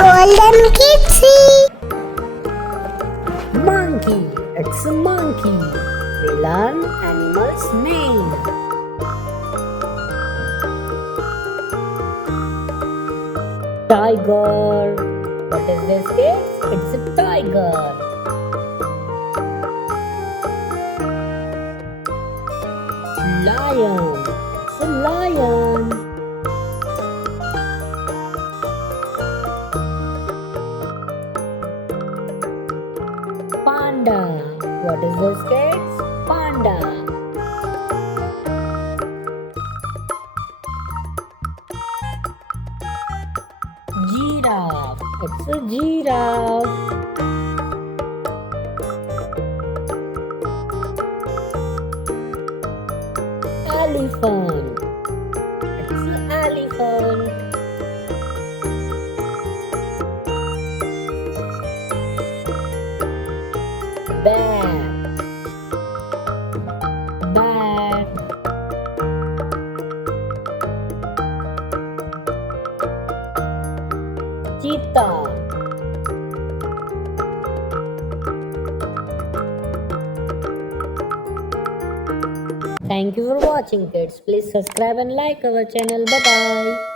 Golden Kitsy. Monkey. It's a monkey. We learn animals' name. Tiger. What is this, kids? It's a tiger. Lion. It's a lion. Panda. What is this, kids? Panda. Giraffe. It's a giraffe. Elephant. It's an elephant. Bear. Bear. Cheetah. Thank you for watching, kids. Please subscribe and like our channel. Bye bye.